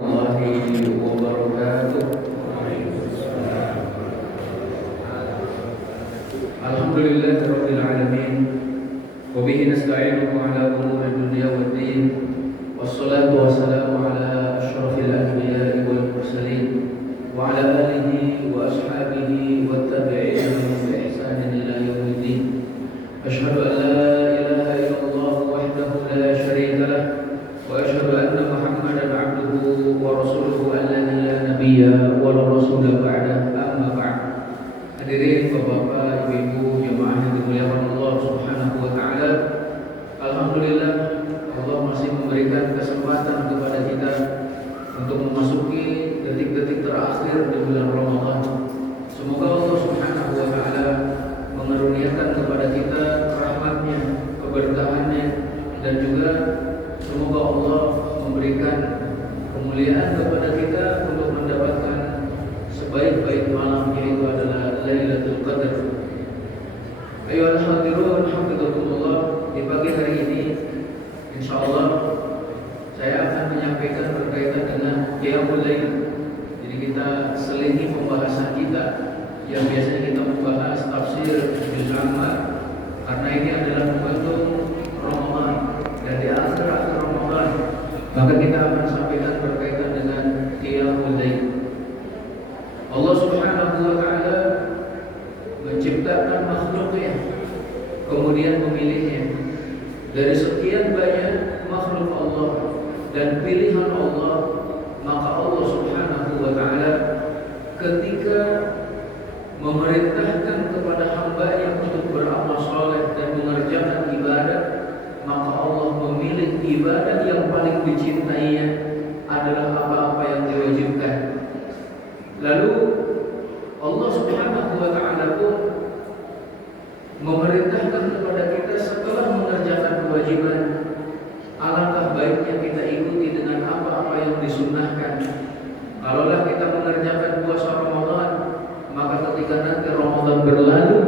warahmatullahi wabarakatuh. Alhamdulillahirabbil alamin. Wa bihi nasta'inu ala umuri dunya waddin. Wassalatu wassalamu ala asyrafil anbiya'i wal mursalin wa ala alihi wa ashabihi wat tabi'in bi ihsanin ila yaumiddin. Asyhadu an la ilaha illallah wahdahu la syarika lah wa asyhadu anna Muhammadan 'abduhu wa rasuluhu alladzi la nabiyya wa la rasula ba'da, amma ba'd. Hadirin Bapak, Ibu-ibu, jemaah yang dimuliakan Allah Subhanahu wa taala. Alhamdulillah, Allah masih memberikan kesempatan kepada kita untuk memasuki detik-detik terakhir di bulan Ramadan. Semoga Allah Subhanahu wa taala mengaruniakan kepada kita rahmat-Nya, keberkahan-Nya, dan juga semoga Allah memberikan kemuliaan kepada kita untuk mendapatkan sebaik-baik malam, yaitu adalah Lailatul Qadar. Ayyuhal hadirun hafizakumullah, di pagi hari ini insyaallah saya akan menyampaikan berkaitan dengan Qiyamul Lail. Jadi kita selingi pembahasan kita yang biasanya kita membahas tafsir juz amma, karena ini adalah momentum Ramadan dan di akhir-akhir Ramadan maka kita akan sampaikan berkaitan dengan Qiyamul Lail. Allah Subhanahu wa taala menciptakan makhluknya, kemudian memilihnya dari sekian banyak makhluk Allah dan pilihan Allah. Maka Allah Subhanahu wa taala ketika memerintahkan kepada hamba-Nya untuk beramal saleh dan mengerjakan ibadah, maka Allah memilih ibadah yang paling dicintainya adalah apa-apa yang diwajibkan. Lalu Allah Subhanahu wa taala pun memerintahkan kepada kita setelah mengerjakan kewajiban, alangkah baiknya kita ikuti dengan apa-apa yang disunnahkan. Kalaulah kita mengerjakan puasa Ramadan, maka ketika nanti Ramadan berlalu,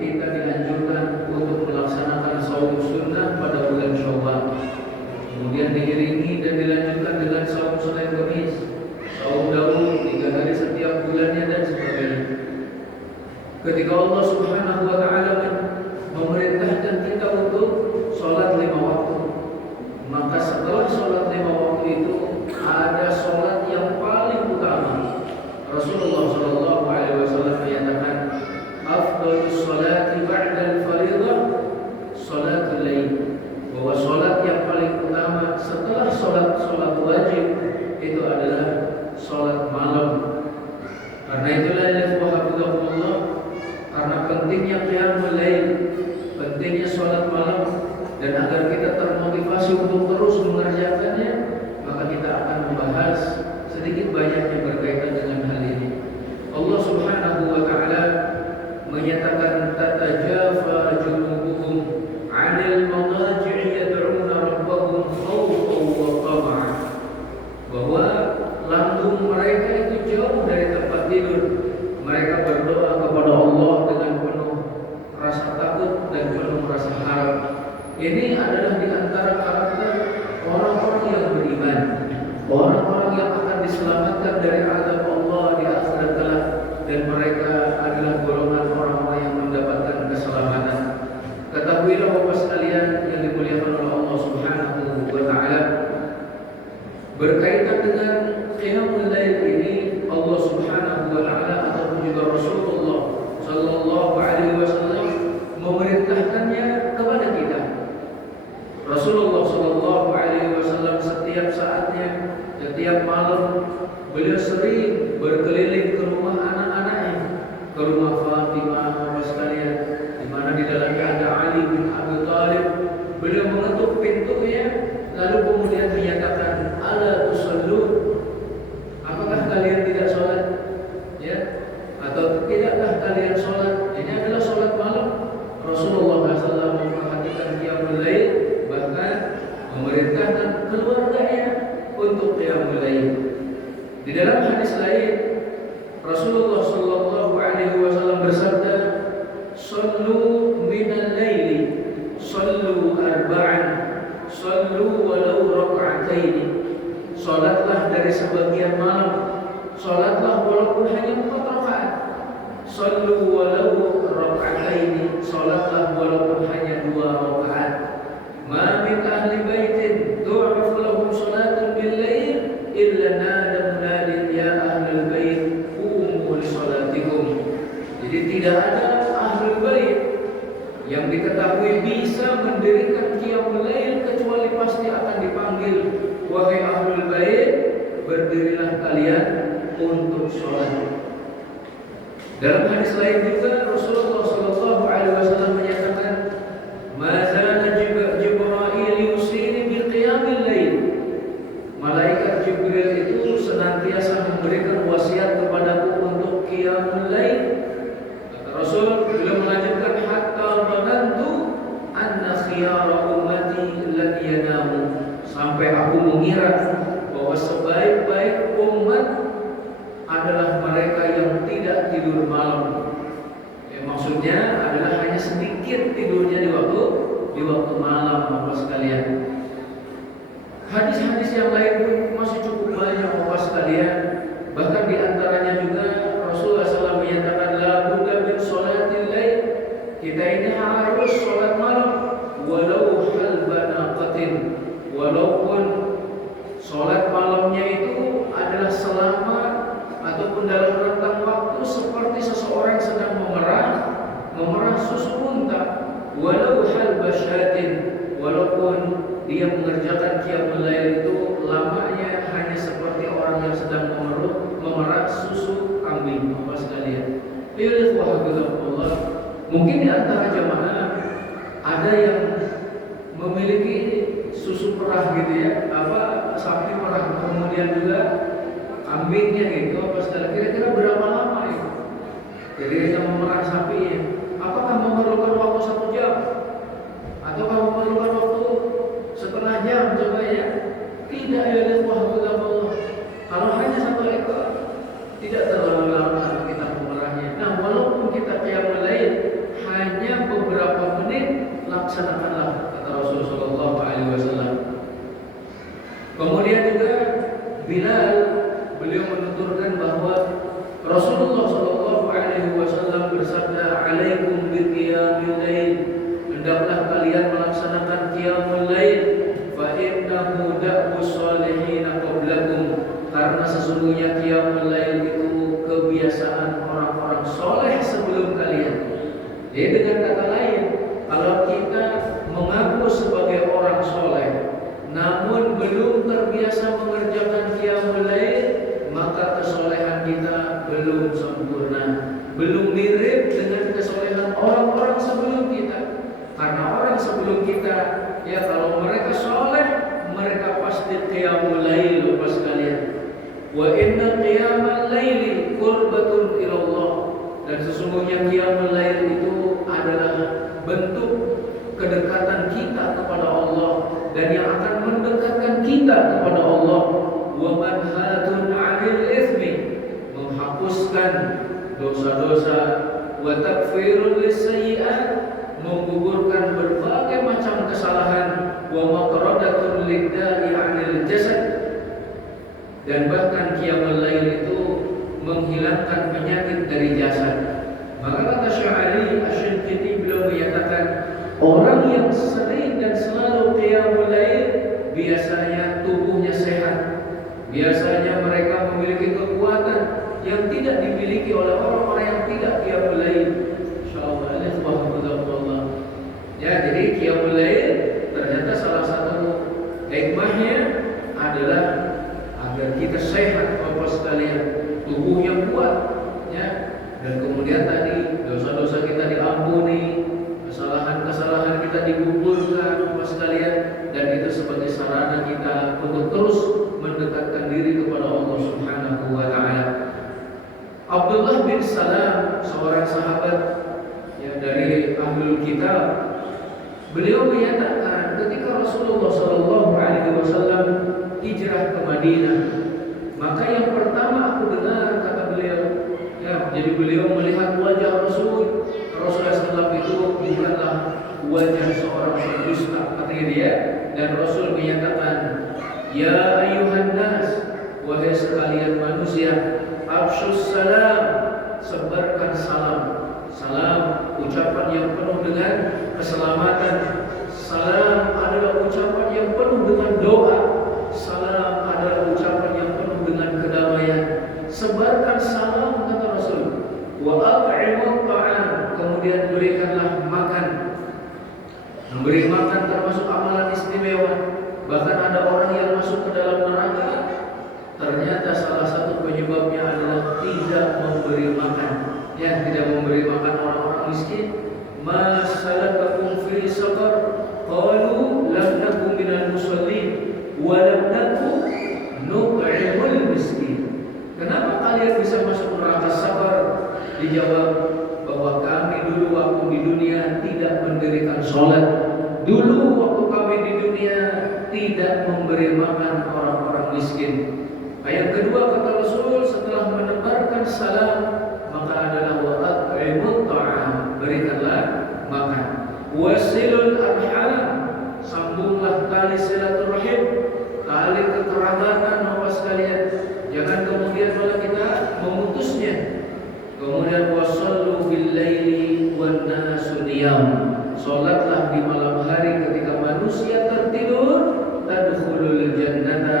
kita dianjurkan untuk melaksanakan saum sunnah pada bulan Syawal. Kemudian diiringi dan dilanjutkan dengan saum Senin Kamis, saum Daud 3 hari setiap bulannya dan sebagainya. Ketika Allah Subhanahu wa taala memerintahkan kita untuk sholat 5 waktu, maka setelah sholat 5 waktu itu ada sholat yang paling utama. Rasulullah sallallahu alaihi wasallam menyatakan, afdhalus sholati ba'dal fardhah sholatul lail, bahwa sholat yang paling utama setelah sholat wajib itu adalah sholat malam. Karena itulah Allah, karena pentingnya qiyamul lail, pentingnya sholat malam, dan agar kita termotivasi untuk terus mengerjakannya, maka kita akan membahas sedikit banyak yang berkaitan dengan hal ini. Allah Subhanahu wa taala menyatakan, tatajafa junubuhum 'anil madaji'i yad'una rabbahum khawfan wa tama'an, bahwa lambung mereka itu jauh dari tempat tidur. Mereka berdoa kepada Allah dengan penuh rasa takut dan penuh rasa harap. Ini adalah di antara karakter orang-orang yang beriman, orang-orang yang akan diselamatkan dari azab Allah di akhirat kelak, dan mereka adalah golongan orang-orang yang mendapatkan keselamatan. Ketahuilah Bapak sekalian yang dimuliakan oleh Allah Subhanahu wa taala, berkaitan dengan Qiyamul Lail ini, Allah Subhanahu wa taala ataupun juga Rasulullah sallallahu alaihi wasallam memerintahkannya kepada kita. Rasulullah sallallahu alaihi wasallam setiap saatnya, setiap malam, beliau sering berkeliling ke rumah anak-anaknya, ke rumah Fatimah Bapak sekalian, di mana di dalamnya ada Ali bin Abi Thalib. Beliau mengetuk pintunya, lalu kemudian menyatakan, ala tusallun, apakah kalian tidak sholat? Ya, atau tidakkah kalian sholat? Ini adalah sholat malam. Rasulullah SAW memperhatikan Qiyamul Lail, bahkan memerintahkan keluarganya untuk Qiyamul Lail. Di dalam hadis lain, Rasulullah SAW bersabda, "Sallu minal laili, sallu arba'an, sallu walau raka'ataini." Sholatlah dari sebagian malam. Sholatlah walaupun hanya 4 rakaat. Shallu walau raka'ataini. Sholatlah walaupun hanya 2 rakaat. Ma min ahli baitin tu'rafu lahum sholatun bil lail illa nada munadin ya ahlul bait qumu li sholatikum. Jadi tidak ada ahlul bait yang diketahui bisa mendirikan qiyamul lail kecuali pasti akan dipanggil, wahai ahlul bait, berdirilah kalian untuk sholat. Dalam hadis lain juga Rasulullah sallallahu alaihi wasallam menyatakan, "Mazal Jibril yusini bi qiyamil lail." Malaikat Jibril itu senantiasa memberikan wasiat kepadaku untuk qiyamul lail. Kata Rasul, beliau melanjutkan, hatta banantu anna khiyara ummati lam yanamu. Sampai aku mengira bahwa sebaik-baik umat adalah mereka yang tidak tidur malam. Maksudnya adalah hanya sedikit tidurnya di waktu malam, Bapak sekalian. Hadis-hadis yang lain pun masih cukup banyak, Bapak sekalian. Bahkan di antaranya juga Rasulullah SAW menyatakan, la budda min sholatil lail. Kita ini harus sholat malam, walau halbana qatin. Walaupun sholat malamnya itu adalah selama ataupun dalam rentang waktu seperti seseorang sedang memerah susu unta, walau halbasyatin, walaupun dia mengerjakan qiyamul lail itu lamanya hanya seperti orang yang sedang memerah susu kambing, Bapak sekalian. Allah. Mungkin di antara jamaah ada yang memiliki susu perah gitu ya, sapi perah, kemudian juga kambingnya gitu. Bapak sekalian, kira-kira berapa lama ya? Jadi kita memerah sapinya, apakah memerlukan waktu 1 jam? Ataukah memerlukan waktu setengah jam? Coba ya. Tidak, ya Allah. Kalau hanya 1 ekor, tidak terlalu lama kita memerahnya. Nah, walaupun kita qiyamul lail hanya beberapa menit, laksanakanlah, kata Rasulullah sallallahu alaihi wasallam. Kemudian juga Bilal, beliau menuturkan bahwa Rasulullah sallallahu alaihi wasallam bersabda, "Alaikum biqiyamil lail." Hendaklah kalian melaksanakan qiyamul lail, fa innahu da'bus shalihin qablakum. Karena sesungguhnya qiyamul lail itu kebiasaan orang-orang soleh sebelum kalian. Jadi dengan kata lain, kalau kita mengaku sebagai orang soleh, namun belum terbiasa mengerjakan qiyamul lail, maka kesolehan kita belum sempurna, belum mirip dengan kesolehan orang-orang sebelum kita. Karena orang sebelum kita, ya kalau mereka soleh, mereka pasti qiyamul lail, Bapak sekalian. Wa inna qiyamal laili qurbatun ila Allah. Dan sesungguhnya qiyamul lail itu adalah bentuk kedekatan kita kepada Allah dan yang akan mendekatkan kita kepada Allah. Wa manhatun 'anil itsmi, menghapuskan dosa-dosa, wa takfirun lis-sayyi'at, menggugurkan berbagai macam kesalahan, wa maqradatun lid-da'i 'anil jasad, dan bahkan qiyamul lail itu menghilangkan penyakit dari jasad. Maka kata Sya'ari Asy-Syanqiti, beliau menyatakan, orang yang sering dan selalu qiyamul lail biasanya tubuhnya sehat, biasanya mereka memiliki kekuatan yang tidak dimiliki oleh orang-orang yang tidak qiyamul lail. Insyaallah Allah. Ya, jadi qiyamul lail ternyata salah satu hikmahnya adalah agar kita sehat, Bapak sekalian, tubuhnya kuat, ya. Dan kemudian tadi dosa-dosa kita diampuni, kesalahan-kesalahan kita digugurkan, Bapak sekalian, dan itu sebagai sarana kita untuk terus mendekatkan diri kepada Allah Subhanahu wa taala. Abdullah bin Salam, seorang sahabat ya dari Ahlul Kitab, beliau menyatakan ketika Rasulullah sallallahu alaihi wasallam hijrah ke Madinah, maka yang pertama aku dengar, kata beliau, ya, jadi beliau melihat wajah Rasulullah SAW itu bukanlah wajah seorang pendusta, katanya dia, dan Rasul menyatakan, Ya ayuhan nas, wahai sekalian manusia, afshus salam, sebarkan salam. Salam ucapan yang penuh dengan keselamatan. Salam adalah ucapan yang penuh dengan doa. Salam adalah ucapan yang penuh dengan kedamaian. Sebarkan salam, kata Rasul. Wa at'imut ta'am, kemudian berikanlah makan. Memberi makan termasuk amalan istimewa. Bahkan ada orang yang masuk ke dalam neraka, ternyata salah satu penyebabnya adalah tidak memberi makan. Ya, tidak memberi makan orang-orang miskin. Ma salakakum fi saqar? Qalu lam nakum minal musallin wa lam nakum nut'imul miskin. Kenapa kalian bisa masuk neraka saqar? Dijawab bahwa kami dulu waktu di dunia tidak mendirikan sholat. Dulu waktu kami di dunia tidak memberi makan orang-orang miskin. Ayat kedua kata Rasul setelah menebarkan salam, maka adalah wa at'imut ta'am, berikanlah makan. Wasilul arham, sambunglah tali silaturahim, tali kekerabatan Bapak sekalian. Jangan kemudian malah kita memutusnya. Kemudian wasallu bil laili wan nasu niyam, salatlah di malam hari ketika manusia tertidur. Tadkhulul jannata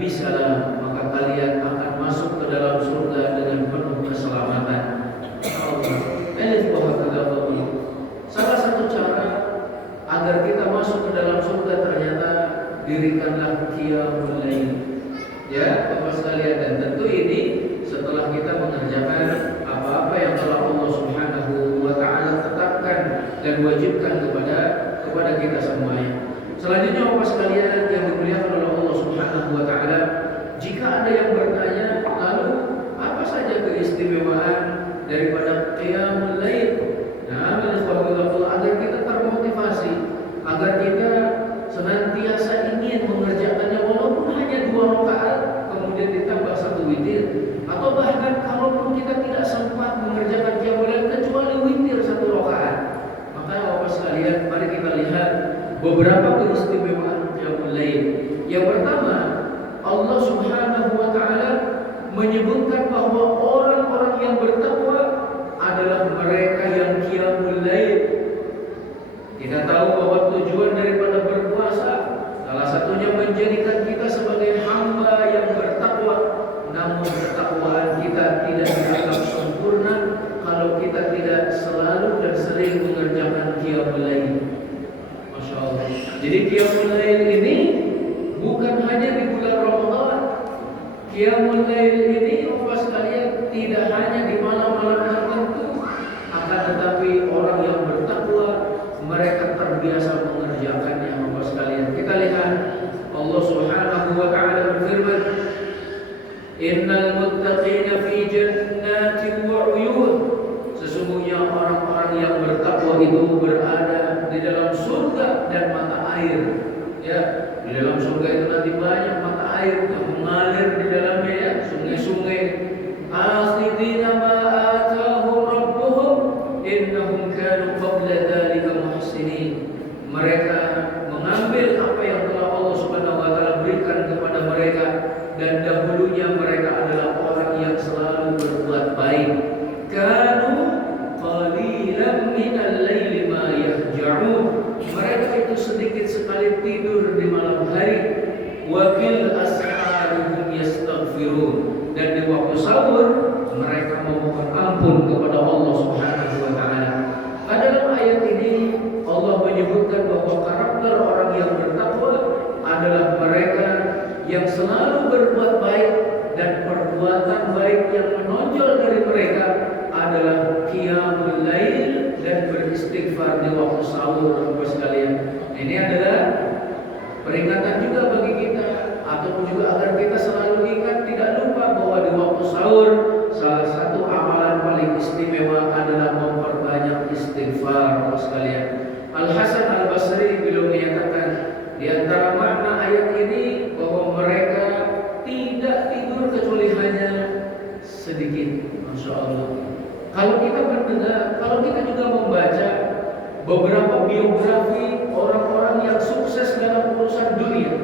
bisalam, maka kalian akan masuk ke dalam surga dengan penuh keselamatan. Salah satu cara agar kita masuk ke dalam surga ternyata dirikanlah qiyamul lail. Ya, Bapak sekalian, dan tentu ini setelah kita mengerjakan apa-apa yang telah Allah Subhanahu wa taala tetapkan dan wajibkan kepada kita semuanya. Selanjutnya Bapak sekalian yang dimuliakan oleh Allah Subhanahu wa taala, jika ada yang bertanya, lalu apa saja keistimewaan daripada qiyamul lail? Nah, agar kita termotivasi, agar kita senantiasa ingin mengerjakannya walaupun hanya 2 rakaat, kemudian ditambah 1 witir, atau bahkan kalaupun kita tidak sempat mengerjakan qiyamul lail kecuali witir 1 rakaat. Maka Bapak sekalian, mari kita lihat beberapa keistimewaan qiyamul lail. Yang pertama, Allah Subhanahu wa taala menyebutkan bahwa orang-orang yang bertakwa adalah mereka yang qiyamul lail. Kita tahu bahwa tujuan daripada berpuasa salah satunya menjadikan kita sebagai hamba yang bertakwa. Namun ketakwaan kita tidak dianggap sempurna kalau kita tidak selalu dan sering mengerjakan qiyamul lail. Masya Allah. Jadi qiyamul lail ini bukan hanya di bulan Ramadan. Qiyamul lail ini Bapak sekalian tidak hanya di malam-malam tertentu, akan tetapi orang yang bertakwa mereka terbiasa mengerjakannya Bapak sekalian. Kita lihat Allah Subhanahu wa taala berfirman, innal muttaqina fi jannatin wa uyun. Sesungguhnya orang-orang yang bertakwa itu berada di dalam surga dan mata air. Ya, di dalam surga itu nanti banyak mata air yang mengalir di dalamnya, ya, sungai-sungai. Akhidina ma atahum rabbuhum innahum kanu qabla dzalika muhsinin. Mereka mengambil apa yang telah Allah Subhanahu wa taala berikan kepada mereka, dan dahulunya mereka adalah orang yang selalu berbuat baik. Kanu qalilan minal laili ma yahja'un. Mereka itu sedikit sekali tidur di malam hari. Wa bil asharihim yastaghfirun. Dan di waktu sahur mereka memohon ampun kepada Allah Subhanahu wa taala. Dalam ayat ini Allah menyebutkan bahwa karakter orang yang bertakwa adalah mereka yang selalu berbuat baik, dan perbuatan baik yang menonjol dari mereka adalah qiyamul lail dan beristighfar di waktu sahur. Bapak sekalian, ini adalah peringatan juga bagi kita, ataupun juga agar kita selalu ingat, tidak lupa bahwa di waktu sahur salah satu amalan paling istimewa adalah memperbanyak istighfar. Bapak sekalian, Al-Hasan Al-Basri beliau menyatakan di antara makna ayat ini bahwa mereka tidak tidur kecuali hanya sedikit. Masya Allah. Kalau kita mendengar, kalau kita juga membaca beberapa biografi orang-orang yang sukses dalam urusan dunia,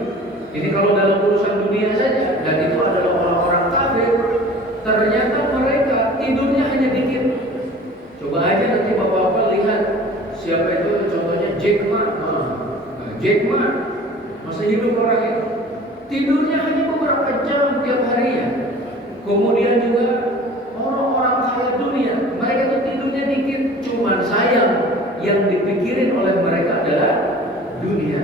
Ini kalau dalam urusan dunia saja, dan itu adalah orang-orang kafir. Ternyata mereka tidurnya hanya dikit. Coba aja nanti bapak-bapak lihat siapa itu, contohnya Jack Ma. Jack Ma masih hidup orang itu. Tidurnya hanya beberapa jam tiap harinya. Kemudian juga orang-orang kaya dunia, mereka itu tidurnya dikit. Cuman sayang, yang dipikirin oleh mereka adalah dunia.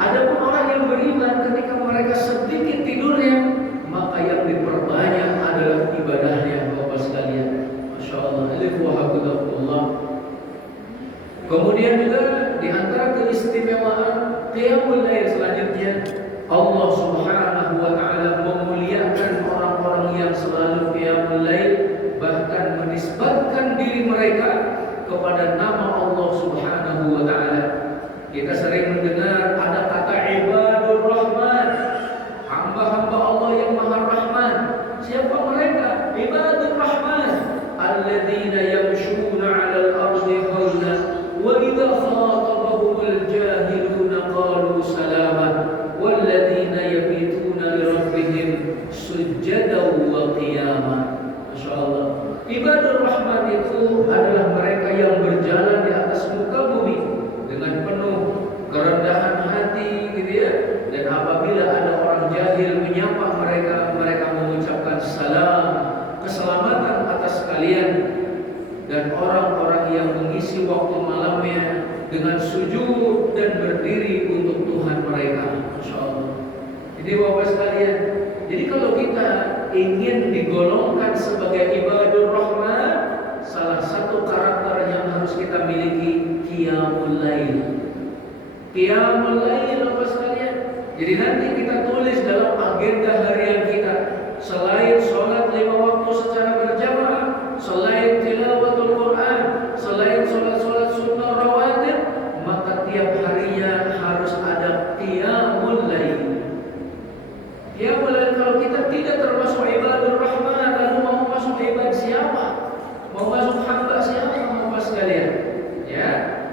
Adapun orang yang beriman, ketika mereka sedikit tidurnya, maka yang diperbanyak adalah ibadahnya, Bapak sekalian. Masya Allah. Kemudian juga di antara keistimewaan Qiyamul Lail selanjutnya, Allah Subhanahu wa taala memuliakan orang-orang yang selalu Qiyamul Lail, bahkan menisbatkan diri mereka kepada nama Allah Subhanahu wa taala. Kita sering mendengar ada kata ibadur rahman, hamba-hamba Allah yang maha rahman. Siapa mereka? Ibadur rahman alladzina yamshuna 'alal ardi hauna wa idza khatabahumul jahiluna qalu salama walladzina yabituna li rabbihim sujjadan wa qiyama. Masyaallah. Ibadur rahman itu adalah mereka yang berjalan di atas muka bumi dengan penuh kerendahan hati, gitu ya. Dan apabila ada orang jahil menyapa mereka, mereka mengucapkan salam, keselamatan atas kalian. Dan orang-orang yang mengisi waktu malamnya dengan sujud dan berdiri untuk Tuhan mereka. Masya Allah. Jadi Bapak sekalian, jadi kalau kita ingin digolongkan sebagai ibadur rahman, salah satu karakter yang harus kita miliki Qiyamul Lail. Qiyamul Lail Bapak sekalian. Jadi nanti kita tulis dalam agenda harian kita, selain sholat 5 waktu secara berjamaah, selain tilawatul Quran, selain sholat-sholat sunnah rawatib, maka tiap harinya harus ada Qiyamul Lail. Qiyamul Lail, kalau kita tidak termasuk ibadur rahman, lalu mau masuk ibad siapa? Mau masuk hamba siapa Bapak sekalian? Ya.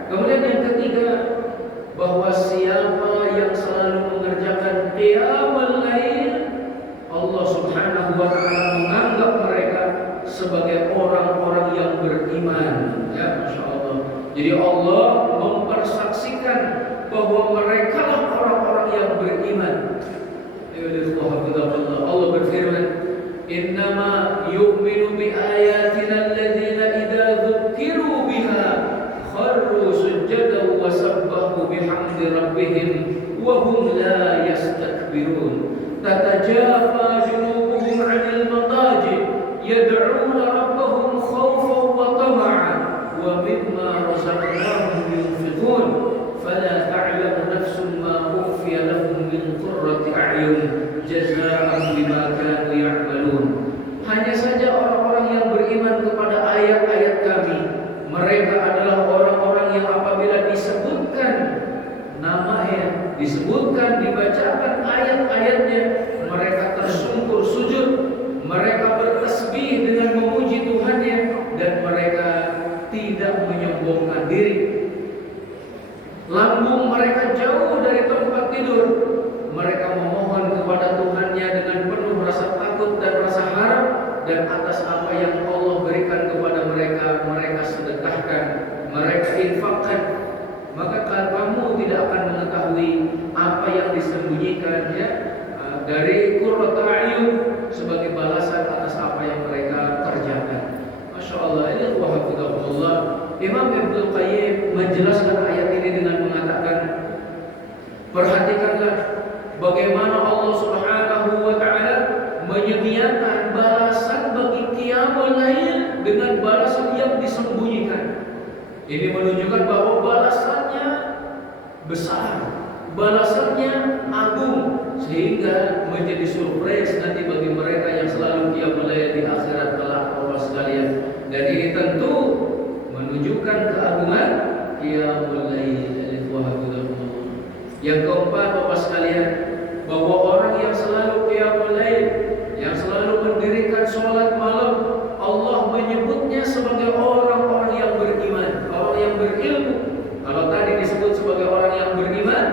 Kemudian yang ketiga, bahwa siapa yang selalu mengerjakan Qiyamul Lail, Allah Subhanahu wa taala menganggap mereka sebagai orang-orang yang beriman. Ya, Masya Allah. Jadi Allah mempersaksikan bahwa mereka lah orang-orang yang beriman. Allah berfirman, "Innama yu'minu bi ayatina alladziina idza dzukiru biha kharru sujjadan wa sabbahu bihamdi rabbihim wa hum la yastakbirun. Tatajafa junubuhum 'anil madaji' yad'una rabbahum khawfan wa tama'an wa mimma razaqnahum yunfiqun fala ta'lamu nafsun ma ukhfiya lahum min qurrati a'yun jazaa'an bima kanu ya'malun." Hanya saja orang-orang yang beriman kepada ayat-ayat kami, mereka adalah orang-orang yang apabila disebutkan namanya, disebutkan, dibacakan ayat-ayatnya, mereka tersungkur sujud, mereka bertasbih dengan memuji Tuhannya, dan mereka tidak menyombongkan diri. Lambung mereka jauh dari tempat tidur. Mereka memohon kepada Tuhannya dengan penuh rasa takut dan rasa harap, dan atas apa yang Allah berikan kepada mereka, mereka sedekahkan, mereka infakkan. Maka kamu tidak akan mengetahui apa yang disembunyikan, ya, dari qurratu a'yun sebagai balasan atas apa yang mereka kerjakan. Masya Allah. Ini wahafidahullah. Imam Ibnu Qayyim menjelaskan ayat ini dengan mengatakan, perhatikanlah bagaimana Allah Subhanahu wa taala menyediakan balasan bagi Qiyamul Lail dengan balasan yang disembunyikan. Ini menunjukkan bahwa balasannya besar, balasannya agung, sehingga menjadi surprise nanti bagi mereka yang selalu Qiyamul Lail di akhirat kelak, Bapak sekalian. Dan ini tentu menunjukkan keagungan Qiyamul Lail. Yang keempat Bapak sekalian, bahwa orang yang selalu Qiyamul Lail, yang selalu mendirikan sholat malam, Allah menyebutnya sebagai orang-orang yang beriman, orang yang berilmu. Kalau tadi disebut sebagai orang yang beriman,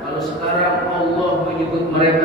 kalau sekarang Allah menyebut mereka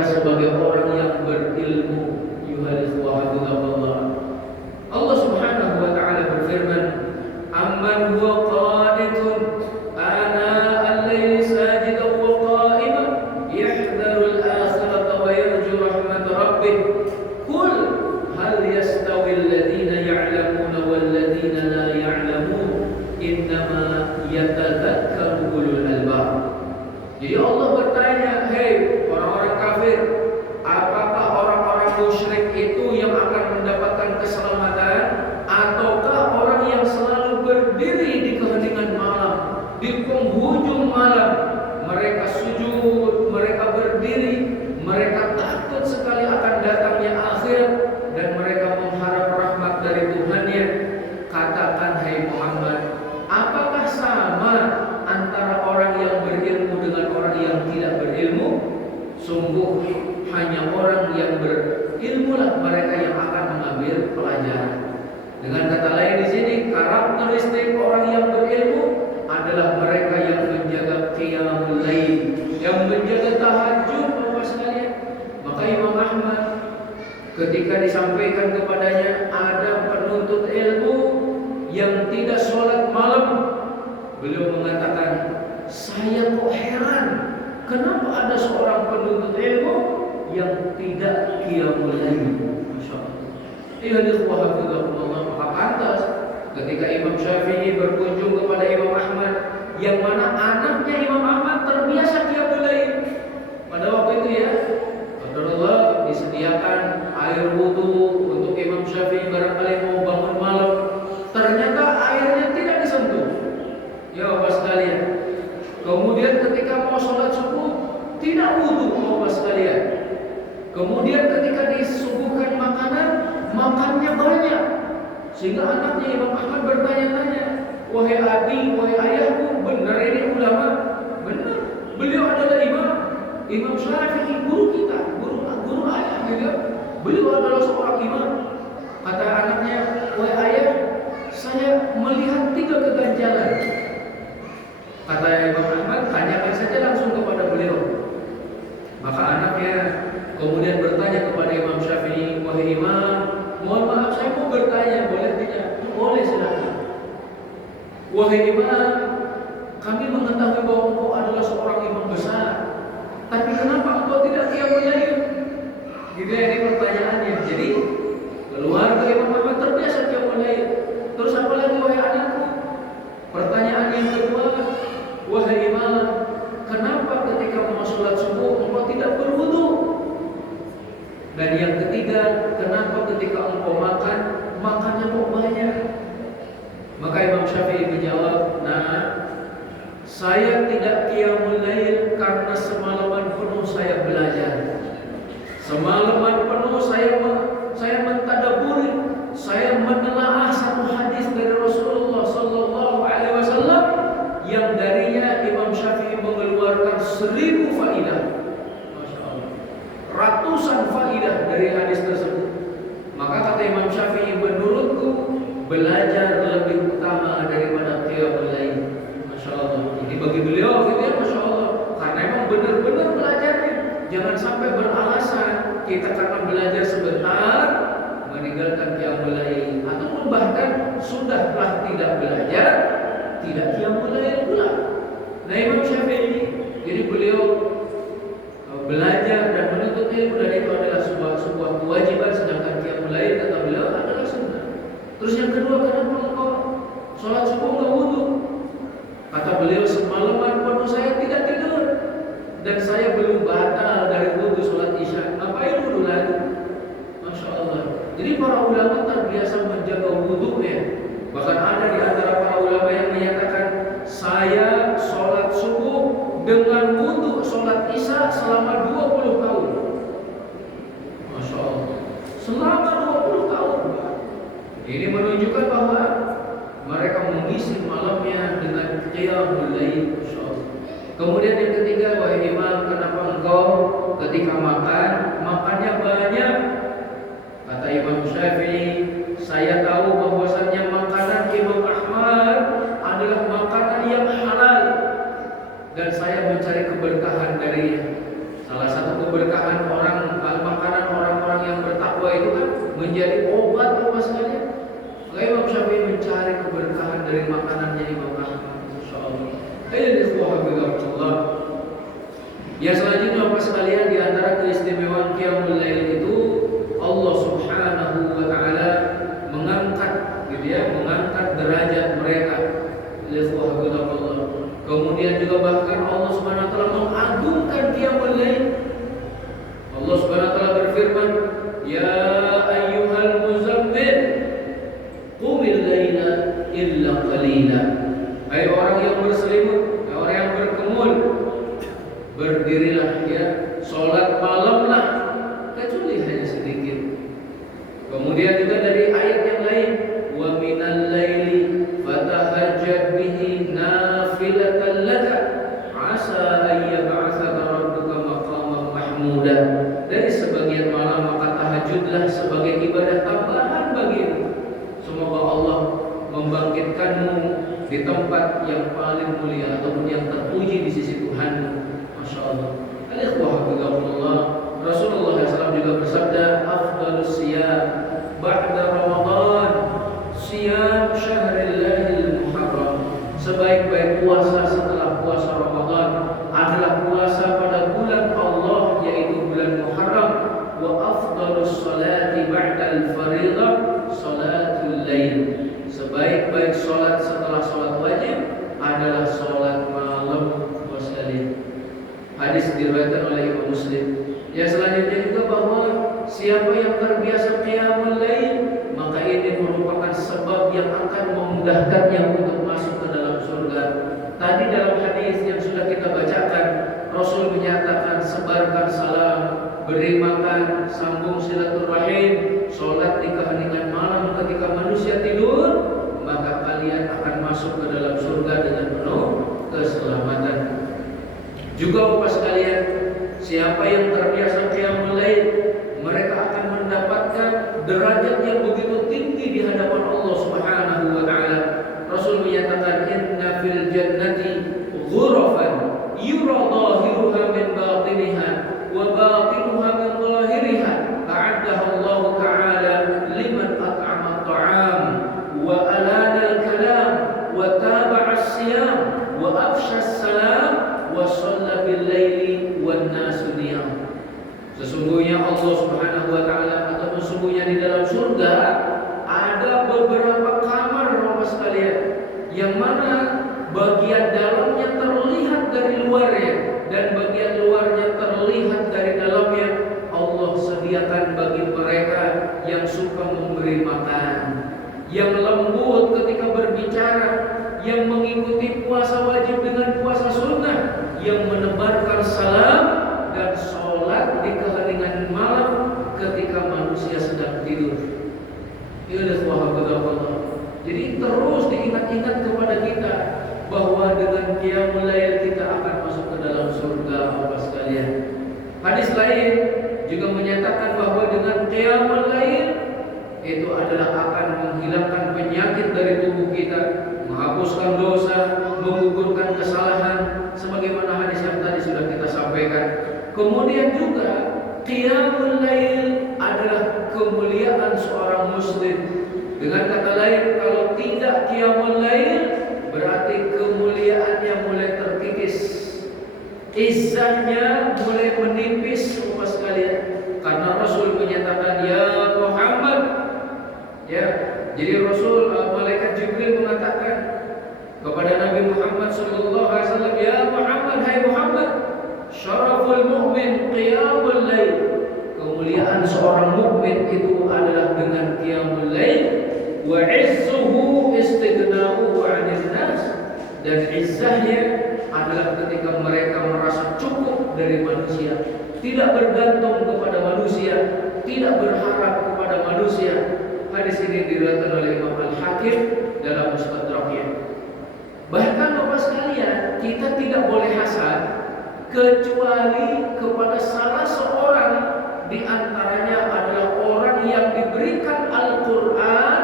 akan mengambil pelajaran. Dengan kata lain di sini, karakteristik orang yang berilmu adalah mereka yang menjaga qiyamul lail, yang menjaga tahajud, Bapak sekalian. Maka Imam Ahmad ketika disampaikan kepadanya ada penuntut ilmu yang tidak sholat malam, beliau mengatakan, saya kok heran, kenapa ada seorang penuntut ilmu yang tidak qiyamul lail. Masya Allah. Maka pantas ketika Imam Syafi'i berkunjung kepada Imam Ahmad, yang mana anaknya Imam Ahmad terbiasa qiyamul lail. Pada waktu itu ya, qadarullah disediakan air wudu untuk Imam Syafi'i barangkali mau bangun malam. Ternyata airnya tidak disentuh. Ya Bapak sekalian. Kemudian ketika mau sholat subuh tidak wudu, Bapak sekalian. Kemudian ketika disuguhkan makanan, makannya banyak. Sehingga anaknya Imam Ahmad bertanya-tanya, wahai abi, wahai ayahku, benar ini ulama? Benar. Beliau adalah Imam Syafi'i, guru kita, guru ayah gitu. Beliau adalah seorang imam. Kata anaknya, wahai ayah, saya melihat 3 keganjalan. Kata Imam Ahmad, tanyakan saja langsung kepada beliau. Maka anaknya kemudian bertanya kepada Imam Syafi'i, wahai imam, mohon maaf saya mau bertanya, boleh tidak? Boleh, silakan. Wahai imam, kami mengetahui bahwa engkau adalah seorang imam besar, tapi kenapa engkau tidak qiyamul lail? Gitu ya, ini pertanyaannya. Jadi keluarga Imam Ahmad terbiasa qiyamul lail. Terus apa lagi wahai anakku? Pertanyaan yang kedua, wahai imam, kenapa ketika mau sholat subuh engkau tidak berwudu? Dan yang ketiga, kenapa ketika engkau makan, makannya kok banyak? Maka Imam Syafi'i menjawab, nah, saya tidak qiyamul lail karena semalaman penuh saya belajar. Semalaman penuh saya mentadaburi, saya menelaah satu hadis dari Rasulullah sallallahu alaihi wasallam yang darinya Imam Syafi'i mengeluarkan 1000 faidah. Masya Allah. Ratusan faidah dari hadis tersebut. Maka kata Imam Syafi'i, menurutku belajar lebih utama daripada qiyamul lail. Masya Allah. Jadi bagi beliau gitu ya, Masya Allah. Karena emang benar-benar belajarnya. Jangan sampai beralasan kita karena belajar sebentar meninggalkan qiyamul lail, ataupun bahkan sudahlah tidak belajar, tidak qiyamul lail pula. Nah Imam Syafi'i, jadi beliau belajar dan menuntut ilmu, dan itu adalah sebuah kewajiban, sedangkan qiyamul lail kata beliau adalah sunnah. Terus yang kedua, kenapa engkau sholat subuh enggak wudu? Kata beliau, semalaman penuh saya tidak tidur dan saya belum batal dari wudu sholat isya. Ngapain wudu lagi? Masya Allah. Jadi para ulama terbiasa menjaga wudunya. Bahkan ada di antara para ulama yang menyatakan, saya sholat subuh dengan wudu sholat isya selama 20 tahun. Masya Allah. Selama 20 tahun. Ini menunjukkan bahwa mereka mengisi malamnya dengan qiyamul lail. Masya Allah. Kemudian yang ketiga, wahai imam, kenapa engkau ketika makannya banyak? Kata Imam Syafi'i, saya tahu bahwasannya makanan Imam Ahmad adalah makanan yang halal, dan saya mencari keberkahan darinya. Salah satu keberkahan makanan orang-orang yang bertakwa itu kan menjadi obat, Bapak sekalian. Maka Imam Syafi'i mencari keberkahan dari makanannya Imam Ahmad. Insyaallah. Ya, selanjutnya Bapak sekalian, di antara keistimewaan qiyamul lail itu Allah Subhanahu wa taala mengangkat derajat mereka. Kemudian juga bahkan Allah Subhanahu wa taala mengagungkan qiyamul lail. Allah Subhanahu wa taala berfirman, ya ayyuhal muzammil qumil laila illa qalila. Hai orang yang berselimut, hai orang yang berkemul, berdirilah ya, salat malamlah kecuali hanya sedikit. Kemudian juga dari ayat yang lain, wa minal laili fatahajjad bihi nafilatan laka asa an yab'atsaka rabbuka maqaman mahmuda. Dari sebagian malam maka tahajudlah sebagai sebagai ibadah tambahan bagimu. Semoga Allah membangkitkanmu di tempat yang paling mulia ataupun yang terpuji di sisi Tuhanmu. Masya Allah. Al-ikhwah, Rasulullah SAW juga bersabda, afdalus siyam ba'da Ramadan siyam syahrillahil muharram. Sebaik-baik puasa setelah puasa Ramadan adalah puasa pada bulan Allah, yaitu bulan Muharram. Wa afdalus salati ba'dal fariḍah salatul lail. Sebaik-baik salat setelah salat wajib adalah salat malam. Hadis diriwayatkan oleh Imam Muslim. Yang selanjutnya juga bahwa siapa yang terbiasa qiyamul lail, maka ini merupakan sebab yang akan memudahkannya untuk masuk ke dalam surga. Tadi dalam hadis yang sudah kita bacakan, Rasul menyatakan sebarkan salam, beri makan, sambung silaturahim, sholat di keheningan malam ketika manusia tidur, maka kalian akan masuk ke dalam surga dengan penuh keselamatan. Juga Bapak sekalian, siapa yang terbiasa qiyamul lail, mereka akan mendapatkan derajat yang begitu tinggi di hadapan Allah Subhanahu wa taala. Rasul menyatakan, inna fil jannati ghurafan yura dhahiruha min batiniha wa batinuha min dhahiriha, a'addaha Allah taala liman at'ama at-ta'am wa alana al-kalam wa taba'a as-siyam wa afsha as-salam wa shalla bil laili wan nasu niyam. Sesungguhnya Allah Subhanahu wa taala, atau sesungguhnya di dalam surga ada beberapa kamar Bapak sekalian, yang mana bagian dalamnya terlihat dari luarnya dan bagian luarnya terlihat dari dalamnya. Allah sediakan bagi mereka yang suka memberi makan, yang lembut ketika berbicara, yang mengikuti puasa wajib dengan puasa sunnah, yang menebarkan salam dan sholat di keheningan malam ketika manusia sedang tidur. Jadi terus diingat-ingat kepada kita bahwa dengan qiyamul lail kita akan masuk ke dalam surga Bapak sekalian. Hadis lain juga menyatakan bahwa dengan qiyamul lail itu adalah akan menghilangkan penyakit dari tubuh kita, menghapuskan dosa, menggugurkan kesalahan, sebagaimana hadis yang tadi sudah kita sampaikan. Kemudian juga qiyamul lail adalah kemuliaan seorang muslim. Dengan kata lain, kalau tidak qiyamul lail, berarti kemuliaannya mulai terkikis, izzahnya mulai menipis Bapak sekalian. Karena Rasul menyatakan, ya Muhammad, ya. Jadi Rasul, malaikat Jibril mengatakan kepada Nabi Muhammad sallallahu alaihi wasallam, ya Muhammad, hai Muhammad, syaraful mu'min qiyamul lail. Kemuliaan seorang mukmin itu adalah dengan qiyamul lail, wa izzuhu istighna'uhu 'anil nas, dan izzahnya adalah ketika mereka merasa cukup dari manusia, tidak bergantung kepada manusia, tidak berharap kepada manusia. Hadis ini diriwayatkan oleh Imam Al-Hakim dalam Mustadraknya. Bahkan Bapak sekalian, kita tidak boleh hasad kecuali kepada salah seorang di antaranya adalah orang yang diberikan Al-Quran,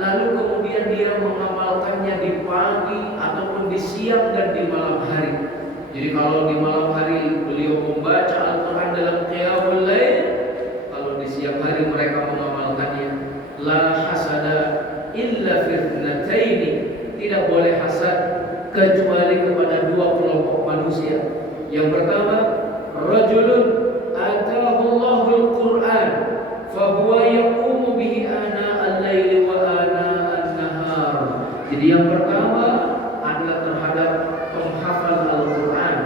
lalu kemudian dia mengamalkannya di pagi ataupun di siang dan di malam hari. Jadi kalau di malam hari beliau membaca Al-Quran dalam qiyamul lail, kalau di siang hari mereka mengamalkannya. La hasada illa fitnataini, tidak boleh hasad kecuali kepada dua kelompok manusia. Yang pertama, rajulun atahu Allahul Quran fa huwa yaqumu bihi ana al-laili wa ana an-nahar. Jadi yang pertama adalah terhadap penghafal Al-Quran,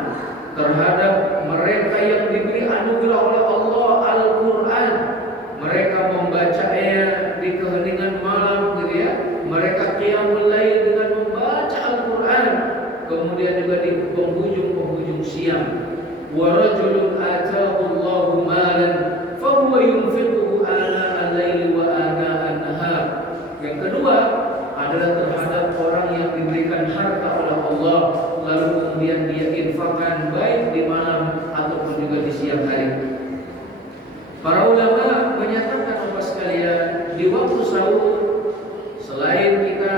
terhadap mereka yang diberi anugerah oleh Allah Al-Quran. Mereka membacanya di keheningan malam gitu ya. Mereka qiyamul lail dengan membaca Al-Quran. Kemudian juga di penghujung siang. Wa rajulun atahu Allahu malan fa huwa yunfiquhu ana al-laili wa ana an-nahar. Yang kedua adalah terhadap orang yang diberikan harta oleh Allah, lalu kemudian dia infakkan baik di malam ataupun juga di siang hari. Para ulama menyatakan Bapak sekalian, di waktu sahur selain kita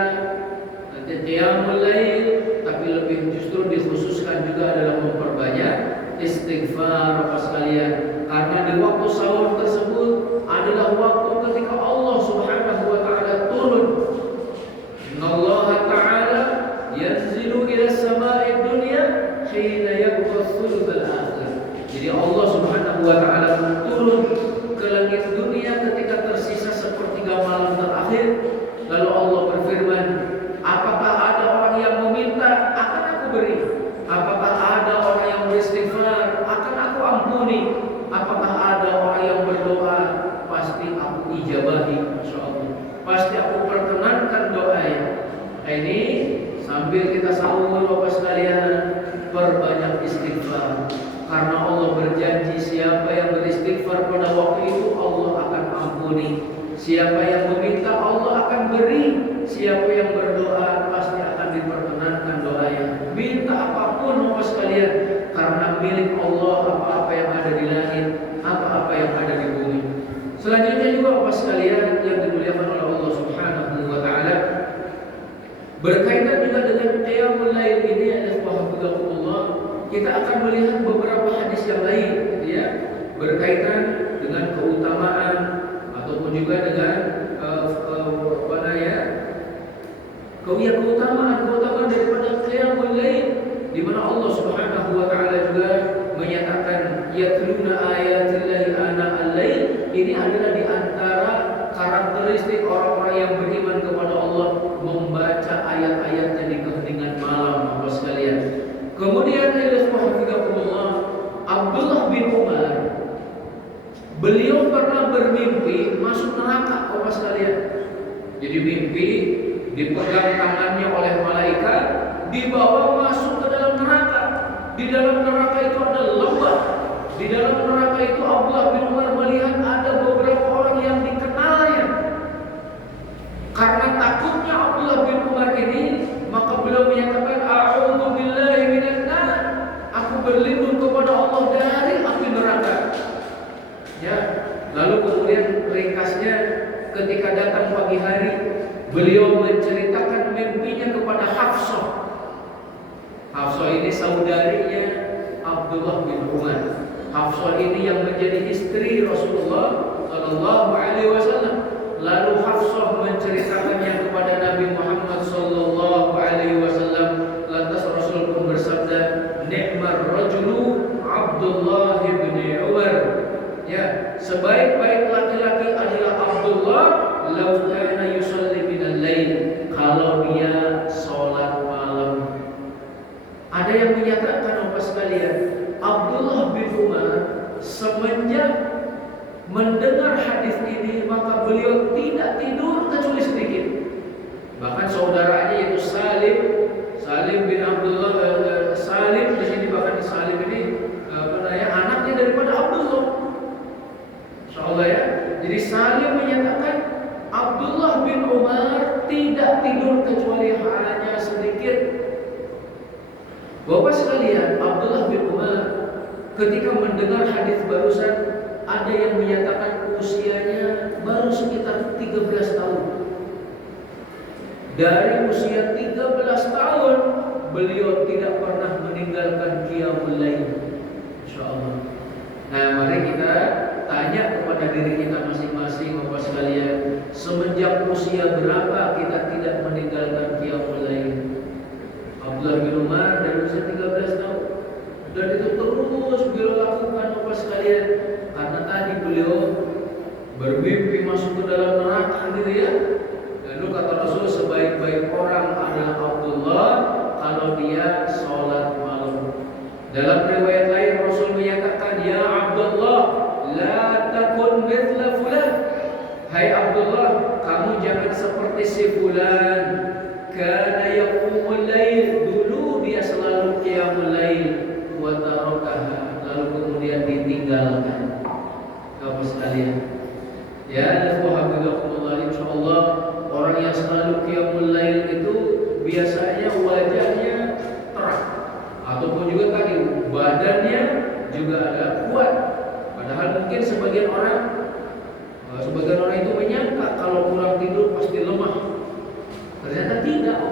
qiyamul lail, tapi lebih justru dikhususkan juga adalah memperbanyak istighfar Bapak sekalian. Karena di waktu sahur tersebut adalah waktu ketika Allah Subhanahu wa taala turun. Innallaha ta'ala yanzilu ila samai dunya hina yabqa thulutsal akhir. Jadi Allah Subhanahu wa taala turun ke langit dunia ketika tersisa sepertiga malam terakhir. Lalu Allah berfirman, apakah ada orang yang meminta, akan aku beri. Apakah ada orang yang beristighfar, akan aku ampuni. Apakah ada orang yang berdoa, pasti aku ijabahi, insyaallah. Pasti aku perkenankan doanya. Ini sambil kita sahur Bapak sekalian, perbanyak istighfar. Karena Allah berjanji siapa yang beristighfar pada waktu itu Allah akan ampuni. Siapa yang meminta Allah akan beri. Siapa yang berdoa pasti akan diperkenankan doanya. Minta apapun Bapak sekalian, karena milik Allah apa-apa yang ada di langit, apa-apa yang ada di bumi. Selanjutnya juga Bapak sekalian yang dimuliakan oleh Allah Subhanahu wa taala, berkaitan juga dengan qiyamul lail ini Allah, kita akan melihat beberapa hadis yang lain ya, berkaitan dengan keutamaan ataupun juga dengan keutamaan daripada qiyamul lail, di mana Allah Subhanahu wa taala juga menyatakan yatluna ayatillahi ana al-lail. Ini adalah di antara karakteristik orang-orang yang beriman kepada Allah, membaca ayat-ayatnya di keheningan malam Bapak sekalian. Kemudian Abdullah bin Umar, beliau pernah bermimpi masuk neraka Bapak sekalian. Jadi mimpi dipegang tangannya oleh malaikat, dibawa masuk ke dalam neraka. Di dalam neraka itu ada lembah. Di dalam neraka itu Abdullah bin Umar melihat ada beberapa orang yang dikenalnya. Karena takutnya Abdullah bin Umar ini, maka beliau menyatakan a'udzu billahi minan nar. Aku berlindung kepada Allah dari api neraka. Ya, lalu kemudian ringkasnya ketika datang pagi hari, beliau menceritakan mimpinya kepada Hafsah. Hafsah ini saudarinya Abdullah bin Umar. Hafsah ini yang menjadi istri Rasulullah Sallallahu Alaihi Wasallam. Lalu Hafsah menceritakannya kepada Nabi Muhammad Sallallahu Alaihi Wasallam. Lantas Rasul pun bersabda, "Ni'mar rajulu Abdullah bin Umar." Ya, sebaik-baik laki-laki adalah Abdullah law kana yusalli minal lail, kalau dia sholat malam. Ada yang menyatakan Bapak sekalian, Abdullah bin Umar semenjak mendengar hadis ini maka beliau tidak tidur kecuali sedikit. Bahkan saudaranya yaitu Salim bin Abdullah, Salim di sini, bahkan Salim ini anaknya daripada Abdullah. Insyaallah ya. Jadi Salim menyatakan Abdullah bin Umar tidak tidur kecuali hanya sedikit. Bapak sekalian, Abdullah bin Umar ketika mendengar hadis barusan, ada yang menyatakan usianya baru sekitar 13 tahun. Dari usia 13 tahun beliau tidak pernah meninggalkan qiyamul lail. Insyaallah. Nah, mari kita tanya kepada diri kita masing-masing Bapak sekalian, semenjak usia berapa kita tidak meninggalkan qiyamul lail? Abdullah bin Umar dari usia 13 tahun, dan itu terus beliau lakukan Bapak sekalian, karena tadi beliau bermimpi masuk ke dalam neraka gitu ya. Lalu kata Rasul, sebaik-baik orang adalah Abdullah kalau dia sholat malam. Dalam riwayat lain Rasul menyatakan, ya Abdullah, la takun mithla fulan. Hai Abdullah, kamu jangan seperti si fulan. Kana yaqumul lail, dulu dia selalu qiyamul lail, wa tarakaha, lalu kemudian ditinggalkan. Bapak sekalian, ya alhamdulillah, insyaallah orang yang selalu qiyamul lail itu biasanya wajahnya terang, ataupun juga tadi badannya juga agak kuat. Padahal mungkin sebagian orang itu menyangka kalau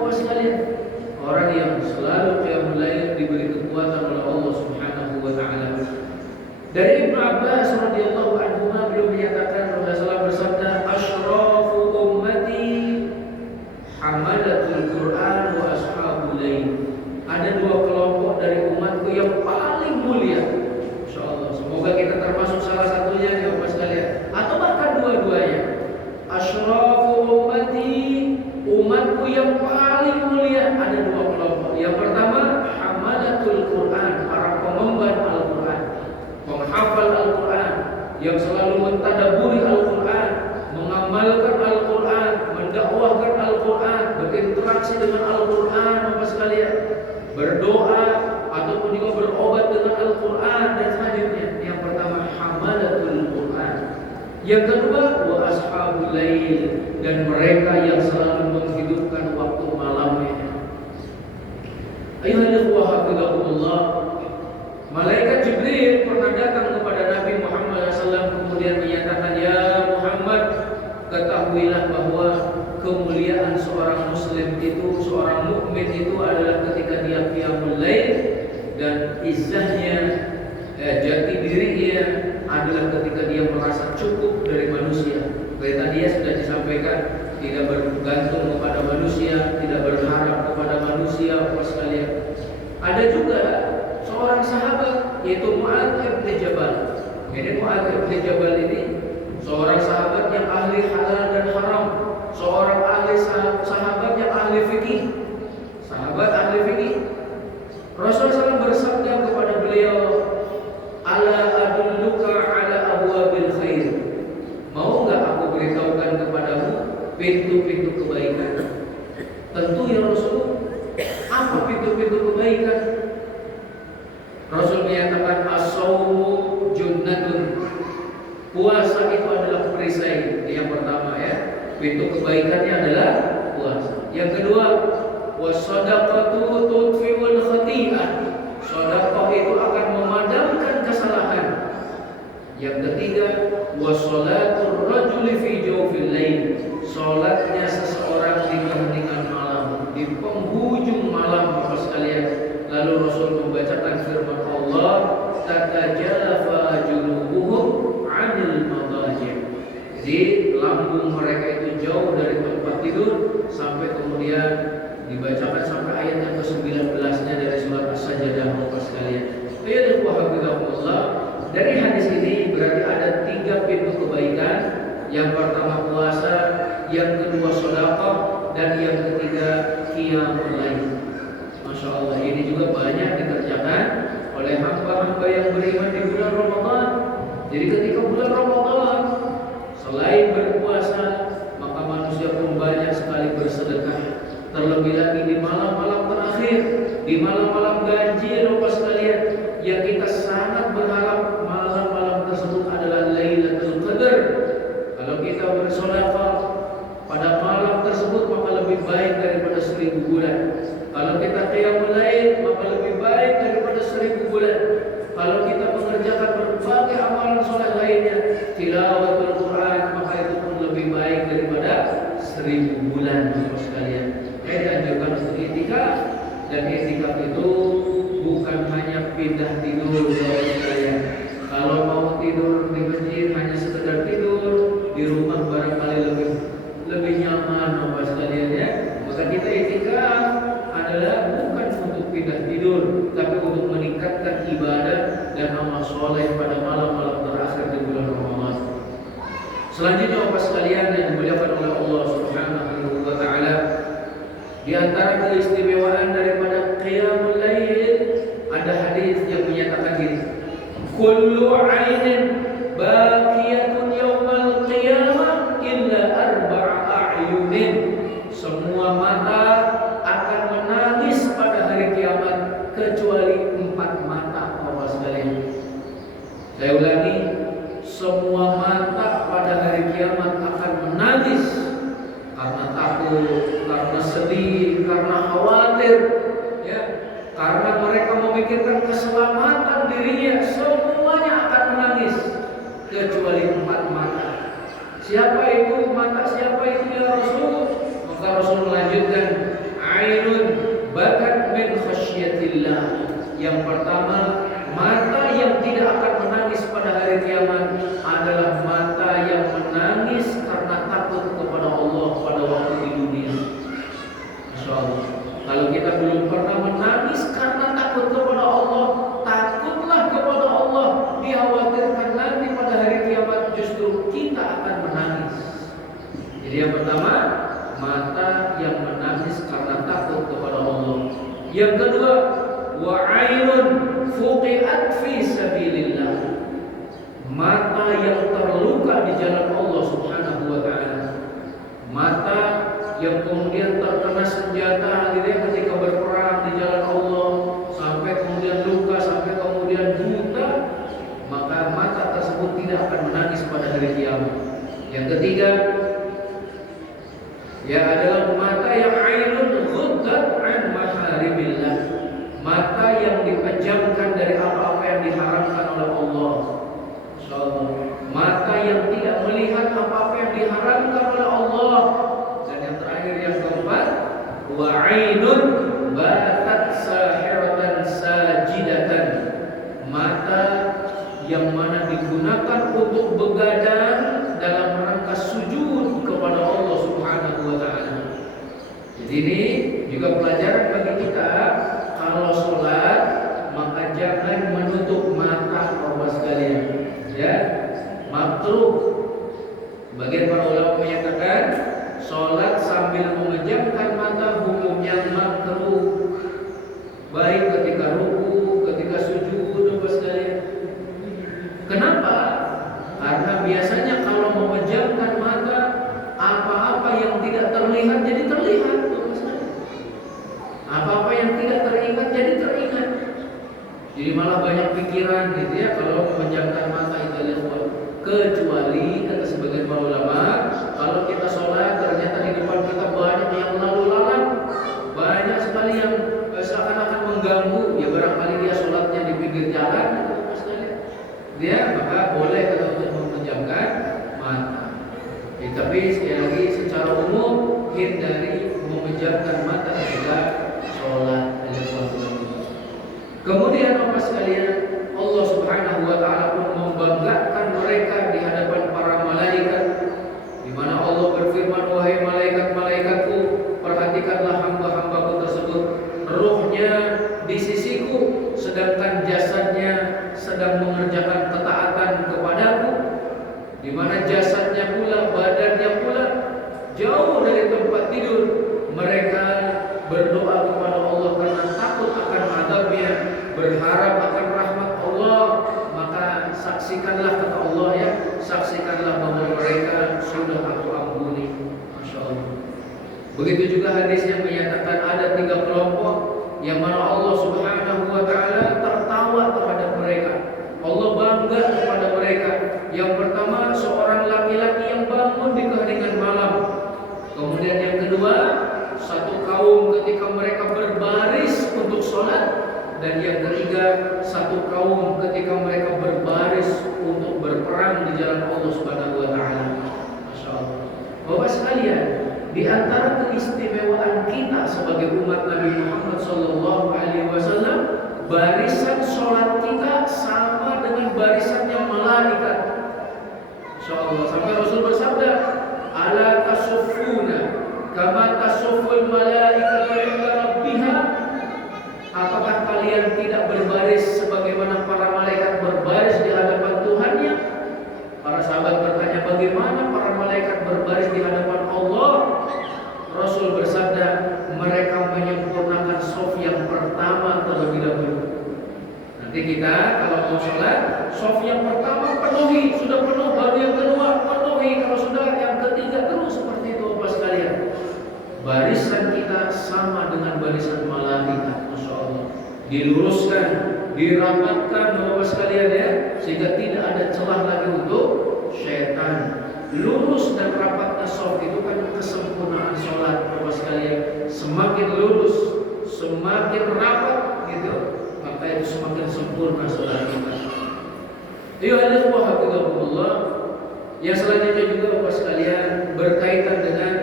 Bapak sekalian, orang yang selalu qiyamul lail diberi kekuatan oleh Allah Subhanahu wa taala. Dari Ibnu Abbas radhiyallahu anhu beliau menyatakan Rasulullah bersabda, "Asyrafu ummati hamalatul Quran wa ashabul lail." Ada dua kelompok dari umatku yang paling mulia. Insyaallah semoga kita termasuk salah satunya ya Bapak sekalian, atau bahkan dua-duanya. Asyrafu ummati, umatku yang paling mulia, ada dua kelompok. Yang pertama, hamalatul Quran, para pengemban Al-Quran, penghafal Al-Quran, yang selalu mentadaburi Al-Quran, mengamalkan Al-Quran, mendakwahkan Al-Quran, berinteraksi dengan Al-Quran, Bapak sekalian, berdoa ataupun juga berobat dengan Al-Quran dan selanjutnya. Yang pertama, hamalatul Quran. Yang kedua, wa ashabul lail, dan mereka yang selalu menghidupkan waktu malamnya. Ayuhal ikhwah hafizakumullah, malaikat Jibril pernah datang kepada Nabi Muhammad SAW kemudian menyatakan, "Ya Muhammad, ketahuilah bahwa kemuliaan seorang muslim itu, seorang mukmin itu adalah ketika dia qiyamul lail, dan izzahnya, jati dirinya adalah ketika dia merasa cukup dari manusia." Seperti tadi ya sudah disampaikan, tidak bergantung kepada manusia, tidak berharap kepada manusia, Bapak sekalian. Ada juga seorang sahabat yaitu Mu'adz bin Jabal. Ini Mu'adz bin Jabal ini seorang sahabat yang ahli halal dan haram, seorang ahli sahabat yang ahli fikih, sahabat ahli fikih. Rasulullah SAW bersabda kepada beliau, "Ala adulluka ala abwabil khair." Mau enggak aku beritahukan kepadamu pintu-pintu kebaikan? Tentu ya Rasul, apa pintu-pintu kebaikan? Rasul menyatakan, "As-shaumu junnatun." Puasa itu adalah perisai. Yang pertama ya, pintu kebaikannya adalah puasa. Yang kedua, was-shadaqatu tudfi'ul khati'ah. Sedekah itu akan memadamkan kesalahan. Yang ketiga, was-shalatul rajuli fi jawfil lail. Salatnya seseorang di keheningan malam, di penghujung malam, Bapak sekalian. Lalu Rasul membacakan firman Allah, "Tatajafa junubuhum 'anil madaji'." Jadi lambung mereka itu jauh dari tempat tidur, sampai kemudian dibacakan sampai ayat yang ke-19-nya dari surat As-Sajdah, Bapak sekalian. Ya Allah, dari hadis ini berarti ada 3 pintu kebaikan. Yang pertama puasa, yang kedua sedekah, dan yang ketiga qiyamul lail. Masya Allah, ini juga banyak dikerjakan oleh hamba-hamba yang beriman di bulan Ramadan. Jadi ketika bulan Ramadan, selain berpuasa, maka manusia pun banyak sekali bersedekah. Terlebih lagi di malam-malam terakhir, di malam-malam ganjil, Bapak sekalian, yang kita sangat berharap malam-malam tersebut adalah Lailatul Qadar. Kalau kita bersedekah pada malam tersebut, maka lebih baik daripada 1000 bulan. Kalau kita qiyamul lail, maka lebih baik daripada 1000 bulan. Kalau kita mengerjakan berbagai amalan soleh lainnya, tilawatul Quran, maka itu pun lebih baik daripada 1000 bulan, Bapak sekalian. Dianjurkan untuk i'tikaf, dan i'tikaf itu bukan hanya pindah tidur, Bapak sekalian. Kalau mau tidur di masjid hanya sekedar tidur, di rumah barangkali lebih nyaman, Bapak sekalian ya. Maka kita i'tikaf adalah bukan untuk pindah tidur, tapi untuk meningkatkan ibadah dan amal soleh pada malam-malam terakhir di bulan Ramadan. Selanjutnya Bapak sekalian yang dimuliakan oleh Allah Subhanahu wa taala, di antara keistimewaan daripada qiyamul lail ada hadis yang menyatakan gini, "Kullu 'ainin baqiyatun yaumal qiyamah illa arba'a a'yunin." Semua mata akan menangis pada hari kiamat kecuali 4 mata, Bapak sekalian. Saya ulangi, semua mata pada hari kiamat akan menangis karena takut, karena sedih, karena khawatir, ya, karena mereka memikirkan keselamatan dirinya. Semuanya akan menangis kecuali 4 mata. Siapa itu mata? Siapa itu ya Rasul? Maka Rasul melanjutkan, karena takut kepada Allah pada waktu di dunia. Masya Allah. Kalau kita belum pernah menangis karena takut kepada Allah, takutlah kepada Allah. Dikhawatirkan nanti pada hari kiamat justru kita akan menangis. Jadi yang pertama, mata yang menangis karena takut kepada Allah. Yang kedua, wa 'ainun fuqiat fi sabilillah. Mata yang terluka di jalan Allah Subhanahu wa taala. Mata yang kemudian terkena senjata ketika berperang di jalan Allah, sampai kemudian luka, sampai kemudian buta, maka mata tersebut tidak akan menangis pada hari kiamat. Yang ketiga, ya adalah mata yang ainun ghuddat an maharimillah. Mata yang dipejamkan dari apa-apa yang diharamkan oleh Allah. Mata yang tidak melihat apa-apa yang diharamkan oleh Allah. Dan yang terakhir, yang keempat, wa ainun batat sahiratan sajidatan. Mata yang mana digunakan untuk begadang dalam rangka sujud kepada Allah Subhanahu wa taala. Jadi ini juga pelajaran bagi kita, kalau sholat maka jangan menutup mata, Bapak sekalian. Ya, makruh. Bagian para ulama menyatakan sholat sambil memejamkan mata hukumnya makruh, baik ketika ruku, ketika sujud, Bapak sekalian. Kenapa? Karena biasanya kalau memejamkan mata, apa-apa yang tidak terlihat jadi terlihat, Bapak sekalian. Apa-apa yang tidak teringat jadi teringat. Jadi malah banyak pikiran gitu ya kalau memejamkan mata itu lewat. Kecuali kata sebagian para ulama, kalau kita sholat ternyata di depan kita banyak yang lalu lalang, banyak sekali yang seakan-akan mengganggu, ya barangkali dia sholatnya di pinggir jalan, dia maka boleh untuk memejamkan mata. Ya, tapi sekali lagi secara umum hindari memejamkan mata ketika sholat. Kemudian Bapak sekalian, Allah Subhanahu wa taala pun membanggakan mereka di hadapan para malaikat, di mana Allah berfirman, wahai malaikat-malaikatku, perhatikanlah hamba-hambaku tersebut, ruhnya di sisiku, sedangkan jasadnya sedang mengerjakan ketaatan kepadaku, di mana jasadnya pula, badannya pula jauh dari tempat tidur. Mereka berdoa kepada Allah karena takut akan azabnya, berharap akan rahmat Allah. Maka saksikanlah, kata Allah ya, saksikanlah bahwa mereka sudah aku ampuni. Masya Allah. Begitu juga hadis yang menyatakan ada 3 kelompok yang mana Allah Subhanahu wa taala tertawa terhadap mereka. Allah bangga kepada mereka. Yang pertama, seorang laki-laki yang bangun di keheningan malam. Kemudian yang kedua, satu kaum ketika mereka berbaris untuk sholat. Dan yang ketiga, satu kaum ketika mereka berbaris untuk berperang di jalan Allah Subhanahu wa taala. Masya Allah. Bapak sekalian, di antara keistimewaan kita sebagai umat Nabi Muhammad SAW, barisan sholat kita sama dengan barisannya malaikat. Masya Allah. Sampai Rasul bersabda, ala tasuffuna kama tasufful malaikatu inda rabbiha. Apakah kalian tidak berbaris sebagaimana para malaikat berbaris di hadapan Tuhannya? Para sahabat bertanya, bagaimana para malaikat berbaris di hadapan Allah? Rasul bersabda, mereka menyempurnakan shaf yang pertama terlebih dahulu. Nanti kita kalau mau sholat, shaf yang pertama penuhi, sudah penuh, baru yang kedua penuhi, kalau sudah yang ketiga terus seperti itu, Bapak sekalian. Barisan kita sama dengan barisan malaikat, Masya Allah. Diluruskan, dirapatkan, Bapak sekalian ya, sehingga tidak ada celah lagi untuk syaitan. Lurus dan rapatnya shaf itu kan kesempurnaan sholat, Bapak sekalian. Semakin lurus, semakin rapat gitu, maka itu semakin sempurna sholat kita. Ayolah wahai yang selanjutnya juga Bapak sekalian berkaitan dengan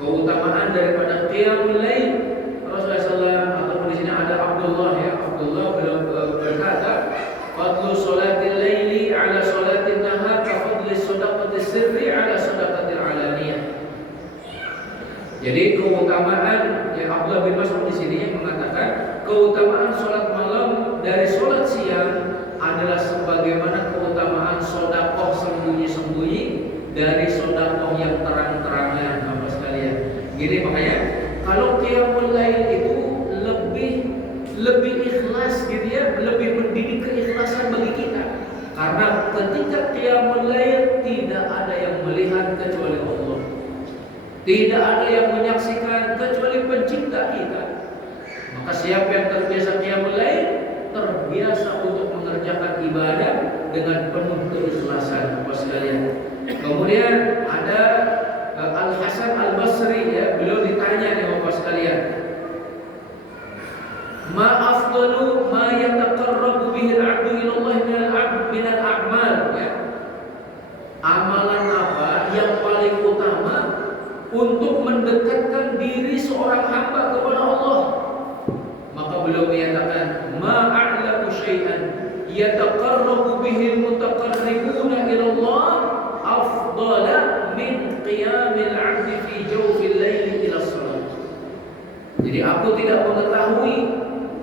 keutamaan daripada qiyamul lail. Rasulullah SAW ataupun di sini ada Abdullah ya, Abdullah berkata, fadlu sholatil laili ala sholatin nahar ka fadli shadaqatis sirri ala shadaqatil Jadi keutamaan ya Abdullah bin Mas'ud di sini yang mengatakan keutamaan sholat malam dari sholat siang adalah sebagaimana keutamaan sedekah sembunyi-sembunyi dari sedekah yang terang-terangan, Bapak sekalian. Gini makanya kalau qiyamul lail itu lebih ikhlas gitu ya, lebih mendidik keikhlasan bagi kita. Karena ketika qiyamul lail tidak ada yang melihat kecuali Allah. Tidak ada yang menyaksikan kecuali pencipta kita. Maka siapa yang terbiasa qiyamul lail terbiasa untuk mengerjakan ibadah dengan penuh keikhlasan, Bapak sekalian. Kemudian ada Al Hasan Al Basri ya, beliau ditanya nih Bapak sekalian, ma afdalu ma yataqarrabu bihi al-'abdu ila Allah min al-a'mal ya. Amalan apa yang paling utama untuk mendekatkan diri seorang hamba kepada Allah? Maka beliau menyatakan ma a'lamu syai'an yataqarrabu bihi al-mutaqarribuna ila Allah afdala min qiyamil 'abdi fi jawfil laili ila shalah. Jadi aku tidak mengetahui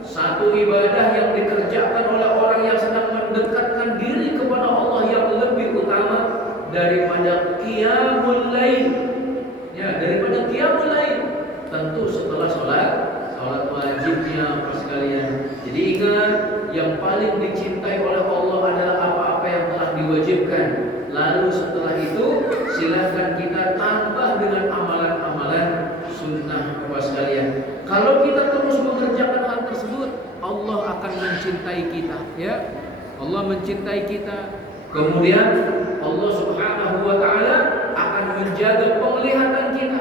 satu ibadah yang dikerjakan oleh orang yang sedang mendekatkan diri kepada Allah yang lebih utama daripada qiyamul lail. Ya, daripada qiyamul lail. Tentu setelah sholat wajibnya Bapak sekalian. Jadi ingat, yang paling dicintai oleh Allah adalah apa-apa yang telah diwajibkan. Lalu setelah itu silahkan kita tambah dengan amalan-amalan sunnah Bapak sekalian. Kalau kita terus mengerjakan hal tersebut, Allah akan mencintai kita ya. Allah mencintai kita. Kemudian Allah Subhanahu wa taala akan menjaga penglihatan kita,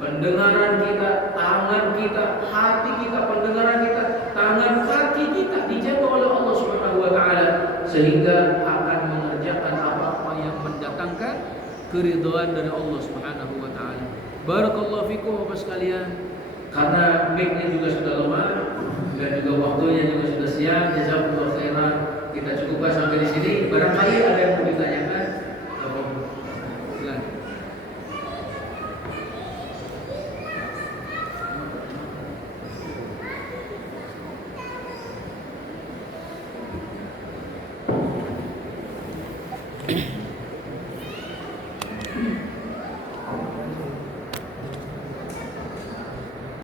pendengaran kita, tangan kita, hati kita, pendengaran kita, tangan, kaki kita dijaga oleh Allah Subhanahu wa taala sehingga akan mengerjakan apa-apa yang mendatangkan keridhaan dari Allah Subhanahu wa taala. Barakallahu fikum Bapak sekalian. Karena mic-nya juga sudah lemah dan juga waktunya juga sudah siang. Jazakumullah khairan. Kita cukupkan sampai di sini. Barangkali ada yang mau ditanyakan.